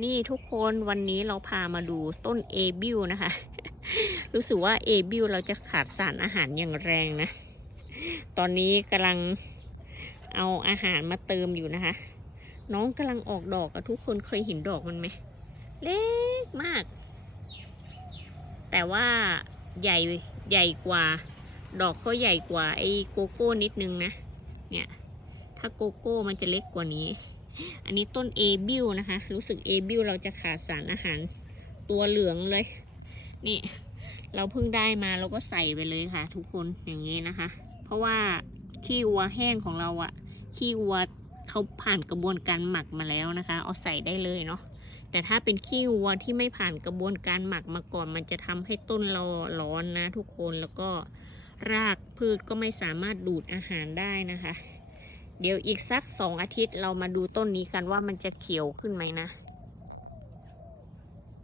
นี่ทุกคนวันนี้เราพามาดูต้นเอบิวนะคะ รู้สึกว่าเอบิวเราจะขาดสารอาหารอย่างแรงนะ ตอนนี้กำลังเอาอาหารมาเติมอยู่นะคะ น้องกำลังออกดอกอะทุกคนเคยเห็นดอกมันไหมเล็กมาก แต่ว่าใหญ่ใหญ่กว่า ดอกก็ใหญ่กว่าไอ้โกโก้นิดนึงนะ เนี่ย ถ้าโกโก้มันจะเล็กกว่านี้ อันนี้ต้นเอบิวนะคะ รู้สึกเอบิวเราจะขาดสารอาหารตัวเหลืองเลย นี่ เราเพิ่งได้มาเราก็ใส่ไปเลยค่ะ ทุกคนอย่างนี้นะคะ เพราะว่าขี้วัวแห้งของเราอะขี้วัวเขาผ่านกระบวนการหมักมาแล้วนะคะ เอาใส่ได้เลยเนาะแต่ถ้าเป็นขี้วัวที่ไม่ผ่านกระบวนการหมักมาก่อน มันจะทำให้ต้นเราร้อนนะ ทุกคนแล้วก็รากพืชก็ไม่สามารถดูดอาหารได้นะคะ เดี๋ยวอีกสักสองอาทิตย์เรามาดูต้นนี้กันว่ามันจะเขียวขึ้นไหมนะ